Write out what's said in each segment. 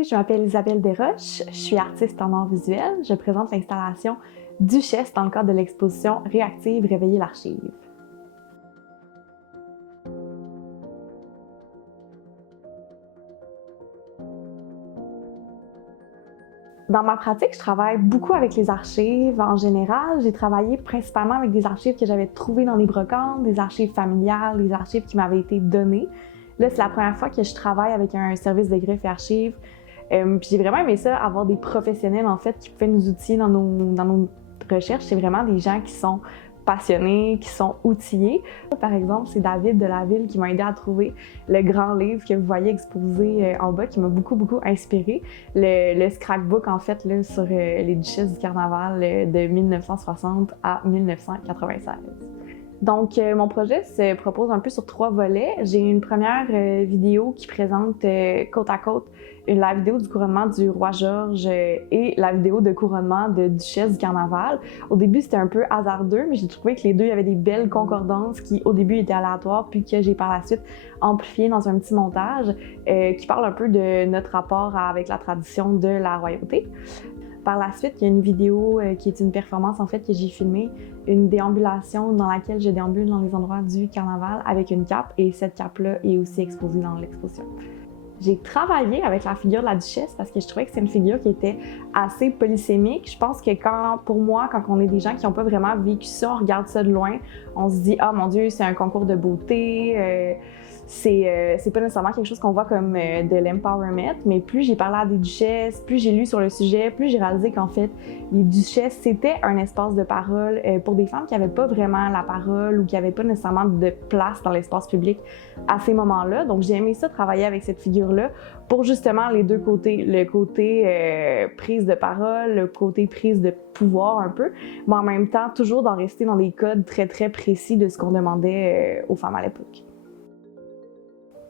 Salut, je m'appelle Isabelle Desroches, je suis artiste en art visuel. Je présente l'installation Duchesse dans le cadre de l'exposition Réactive, réveiller l'archive. Dans ma pratique, je travaille beaucoup avec les archives en général. J'ai travaillé principalement avec des archives que j'avais trouvées dans les brocantes, des archives familiales, des archives qui m'avaient été données. Là, c'est la première fois que je travaille avec un service de greffe et archives. Puis j'ai vraiment aimé ça, avoir des professionnels en fait qui pouvaient nous outiller dans nos recherches. C'est vraiment des gens qui sont passionnés, qui sont outillés. Par exemple, c'est David de la Ville qui m'a aidé à trouver le grand livre que vous voyez exposé en bas, qui m'a beaucoup inspiré. Le scrapbook en fait là, sur les duchesses du carnaval de 1960 à 1996. Donc, mon projet se propose un peu sur 3 volets. J'ai une première vidéo qui présente côte à côte la vidéo du couronnement du roi George et la vidéo de couronnement de Duchesse du Carnaval. Au début, c'était un peu hasardeux, mais j'ai trouvé que les deux, il y avait des belles concordances qui, au début, étaient aléatoires, puis que j'ai par la suite amplifié dans un petit montage qui parle un peu de notre rapport avec la tradition de la royauté. Par la suite, il y a une vidéo qui est une performance en fait que j'ai filmée, une déambulation dans laquelle je déambule dans les endroits du carnaval avec une cape et cette cape-là est aussi exposée dans l'exposition. J'ai travaillé avec la figure de la duchesse parce que je trouvais que c'est une figure qui était assez polysémique. Je pense que pour moi, quand on est des gens qui n'ont pas vraiment vécu ça, on regarde ça de loin, on se dit « Ah mon Dieu, c'est un concours de beauté ». C'est pas nécessairement quelque chose qu'on voit comme de l'empowerment, mais plus j'ai parlé à des duchesses, plus j'ai lu sur le sujet, plus j'ai réalisé qu'en fait, les duchesses, c'était un espace de parole pour des femmes qui n'avaient pas vraiment la parole ou qui n'avaient pas nécessairement de place dans l'espace public à ces moments-là. Donc, j'ai aimé ça travailler avec cette figure-là pour justement les deux côtés. Le côté prise de parole, le côté prise de pouvoir un peu, mais en même temps, toujours d'en rester dans des codes très précis de ce qu'on demandait aux femmes à l'époque.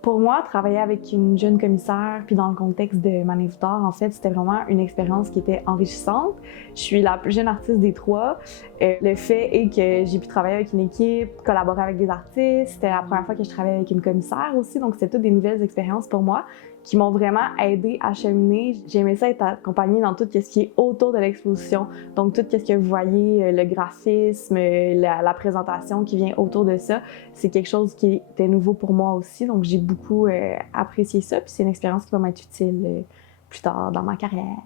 Pour moi, travailler avec une jeune commissaire, puis dans le contexte de Manif d'art, en fait, c'était vraiment une expérience qui était enrichissante. Je suis la plus jeune artiste des 3. Le fait est que j'ai pu travailler avec une équipe, collaborer avec des artistes. C'était la première fois que je travaillais avec une commissaire aussi, donc c'était toutes des nouvelles expériences pour moi qui m'ont vraiment aidée à cheminer. J'aimais ça être accompagnée dans tout ce qui est autour de l'exposition. Donc tout ce que vous voyez, le graphisme, la présentation qui vient autour de ça, c'est quelque chose qui était nouveau pour moi aussi. Donc j'ai beaucoup apprécié ça, puis c'est une expérience qui va m'être utile plus tard dans ma carrière.